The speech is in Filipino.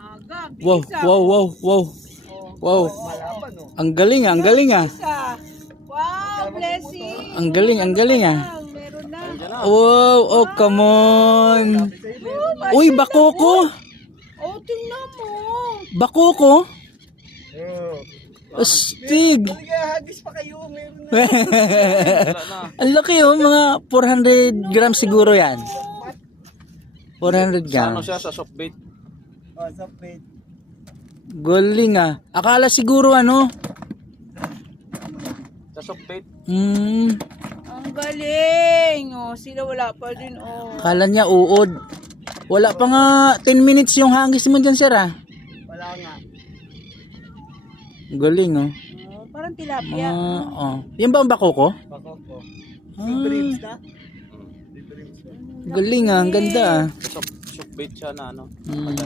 Aga, Wow, bisa. wow, wow, wow. Wow. Malaban, oh. Ang galing, ang galing ah. Isa. Wow, blessing. Ang galing, ang galing ah. Meron na. Wow, oh come on. Uy, bakoko. Oh, tingnan mo. Bakoko. Oh. Astig. Talaga, hagis pa kayo. Meron na. Ang laki oh, mga 400 grams siguro yan. 400 Sa ano grams. siya sa soft bait? Oh, sa plate. Galing ah. Akala siguro ano. Sa soft bait. Ang galing. Oh, sila wala pa din. Oh. Akala niya uod. Wala pa nga 10 minutes yung hangis mo dyan sir ah. Wala nga. Galing oh. Oh, parang tilapia. Oh. Yan ba ang bakoko? Bako ko. Ah. Dreams na? Galing ah, ang ganda ah. Soft bait siya na ano. Mm.